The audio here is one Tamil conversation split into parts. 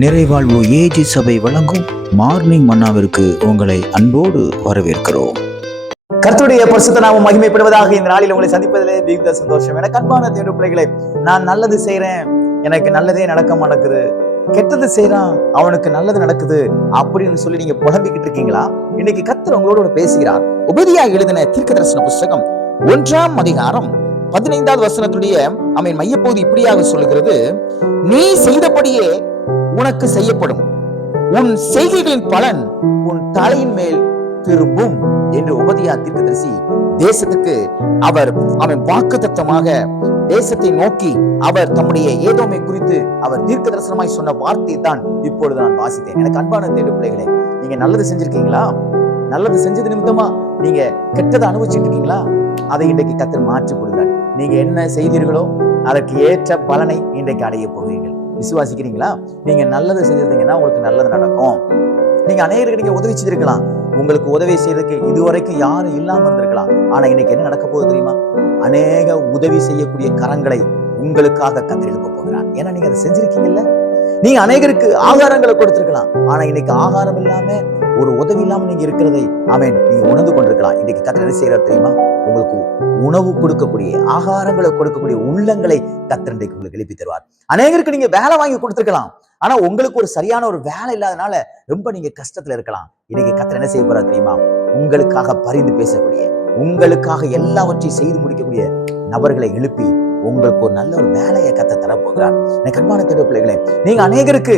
நிறைவாழ்வு ஏஜி சபை வழங்கும் மார்னிங் மன்னாவிற்கு உங்களை அன்போடு வரவேற்கிறோம். கர்த்தருடைய பரிசுத்த நாமம் மகிமைப்படுவதாக. இந்த நாளில் உங்களை சந்திப்பதிலே மிகுந்த சந்தோஷம். எனக்கு அன்பான தேவனுடைய பிள்ளைகளே, நான் நல்லது செய்யறேன், எனக்கு நல்லதே நடக்குது, கெட்டது செய்யறான், அவனுக்கு நல்லது நடக்குது அப்படின்னு சொல்லி நீங்க புலம்பிக்கிட்டு இருக்கீங்களா? இன்னைக்கு கர்த்தர் உங்களோட பேசுகிறார். உபதியா எழுதின தீர்க்கதரிசன புஸ்தகம் 1ஆம் அதிகாரம் 15வது வசனத்துடைய மையப்பகுதி இப்படியாக சொல்லுகிறது: நீ செய்தபடியே உனக்கு செய்யப்படும், உன் செய்கைகளின் பலன் உன் தலையின் மேல் திரும்பும் என்று உபதியா தீர்க்கதரிசி தேசத்துக்கு அவர் வாக்குத்தத்தமாக தேசத்தை நோக்கி அவர் தம்முடைய ஏதோமை குறித்து அவர் தீர்க்க தரிசனமாய் சொன்ன வார்த்தை தான் இப்பொழுது நான் வாசித்தேன். எனக்கு அன்பான தேவ பிள்ளைகளே, நீங்க நல்லது செஞ்சிருக்கீங்களா? நல்லது செஞ்சது நிமித்தமா நீங்க கெட்டதை அனுபவிச்சுட்டு இருக்கீங்களா? அதை இன்றைக்கு கர்த்தர் மாற்றிக் கொடுங்கள். நீங்க என்ன செய்தீர்களோ அதற்கு ஏற்ற பலனை இன்றைக்கு அடைய போகிறீர்கள். விசுவாசிக்கிறீங்களா? நீங்க நல்லது செஞ்சிருந்தீங்கன்னா உங்களுக்கு நல்லது நடக்கும். நீங்க அநேகருக்கு நீங்க உதவி செய்திருக்கலாம், உங்களுக்கு உதவி செய்யறதுக்கு இதுவரைக்கும் யாரும் இல்லாம இருந்திருக்கலாம். ஆனா இன்னைக்கு என்ன நடக்க போகுது தெரியுமா? அநேக உதவி செய்யக்கூடிய கரங்களை உங்களுக்காக கர்த்தர் எழுப்ப போகிறார். ஏன்னா நீங்க அதை செஞ்சிருக்கீங்கல்ல. நீங்க அநேகருக்கு ஆகாரங்களை கொடுத்திருக்கலாம், ஆனா இன்னைக்கு ஆகாரம் இல்லாம ஒரு உதவி இல்லாம நீங்க இருக்கிறதை நீங்க உணர்ந்து கொண்டிருக்கலாம். இன்னைக்கு கர்த்தர் என்ன செய்யறார் தெரியுமா? உங்களுக்கு உணவு கொடுக்கக்கூடிய, ஆகாரங்களை கொடுக்கக்கூடிய உள்ளங்களை கர்த்தர் இன்றைக்கு உங்களுக்கு எழுப்பி தருவார். அநேகருக்கு நீங்க வேலை வாங்கி கொடுத்திருக்கலாம், ஆனா உங்களுக்கு ஒரு சரியான ஒரு வேலை இல்லாதனால ரொம்ப நீங்க கஷ்டத்துல இருக்கலாம். இன்னைக்கு கர்த்தர் என்ன செய்ய போறார் தெரியுமா? உங்களுக்காக பரிந்து பேசக்கூடிய, உங்களுக்காக எல்லாவற்றையும் செய்து முடிக்கக்கூடிய நபர்களை எழுப்பி உங்களுக்கு ஒரு நல்ல ஒரு வேலையை கர்த்தர் தரப்போகிறார். எனக்கு அன்பான தேவ பிள்ளைகளே, நீங்க அநேகருக்கு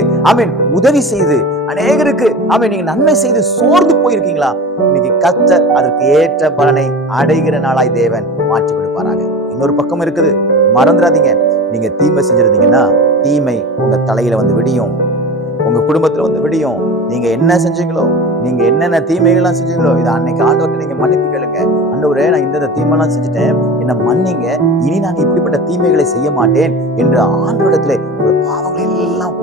உதவி செய்து, அநேகருக்கு நீங்க நன்மை செய்து சோர்ந்து போயிருக்கீங்களா? இன்னைக்கு கர்த்தர் அதற்கு ஏற்ற பலனை அடைகிற நாளாய் தேவன் மாற்றி கொடுப்பாராக. இன்னொரு பக்கம் இருக்குது, மறந்துடாதீங்க. நீங்க தீமை செஞ்சிருந்தீங்கன்னா தீமை உங்க தலையில வந்து விடியும், உங்க குடும்பத்துல வந்து விடியும். நீங்க என்ன செஞ்சீங்களோ, நீங்க என்னென்ன தீமைகள்லாம் செஞ்சீங்களோ, இதை அன்னைக்கு ஆண்டவர்கிட்ட நீங்க மன்னிப்பு கேளுங்க. ஆண்டவரே, நான் இந்த தீமைலாம் செஞ்சுட்டேன், என்ன மன்னிங்க, இனி நான் இப்படிப்பட்ட தீமைகளை செய்ய மாட்டேன் என்று ஆண்டவரிடத்துல பாவங்களை எல்லாம்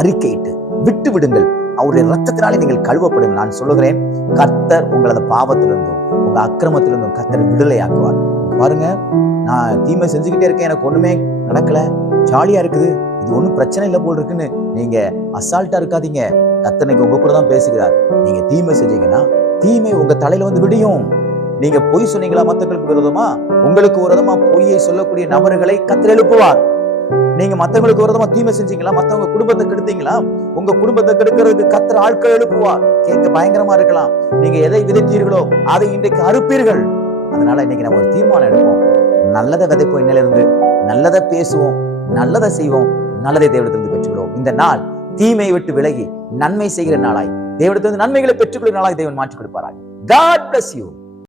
அறிக்கையிட்டு விட்டு விடுங்கள். அவருடைய ரத்தத்தினாலே நீங்கள் கழுவப்படுங்க. நான் சொல்லுகிறேன், கர்த்தர் உங்களது பாவத்திலிருந்தும் உங்க அக்கிரமத்திலிருந்தும் கர்த்தர் விடுதலை ஆக்குவார். பாருங்க, நான் தீமை செஞ்சுக்கிட்டே இருக்கேன், எனக்கு ஒண்ணுமே நடக்கல, ஜாலியா இருக்குது, இது ஒண்ணும் பிரச்சனை இல்லை போல் இருக்குன்னு நீங்க அசால்ட்டா இருக்காதீங்க. கர்த்தர் உங்க கூட தான் பேசுகிறார். நீங்க தீமை செஞ்சீங்கன்னா தீமை உங்க தலையில வந்து விடியும். நீங்க பொய் சொன்னீங்களா மத்தவங்களுக்கு விரோதமா, உங்களுக்கு விரோதமா பொய்யை சொல்லக்கூடிய நபர்களை கர்த்தர் எழுப்புவார். நீங்க மத்தவங்களுக்கு விரோதமா தீமை செஞ்சீங்களா, மத்தவங்க குடும்பத்தை கெடுத்தீங்களா, உங்க குடும்பத்தை கெடுக்கிறதுக்கு கர்த்தர் ஆட்கள் எழுப்புவார். கேட்க பயங்கரமா இருக்கலாம். நீங்க எதை விதைத்தீர்களோ அதை இன்றைக்கு அறுப்பீர்கள். அதனால இன்னைக்கு நம்ம ஒரு தீர்மானம் எடுப்போம். நல்லதை விதைப்போம், இன்னிலிருந்து நல்லதை பேசுவோம், நல்லதை செய்வோம், நல்லதை தேவனிடத்திலிருந்து பெற்றுக்கிறோம். இந்த நாள் தீமையை விட்டு விலகி நன்மை செய்கிற நாளாய், தேவனிடத்திலிருந்து நன்மைகளை பெற்றுக்கொள்கிற நாளாய் தேவன் மாற்றிக் கொடுப்பாராய். God bless you.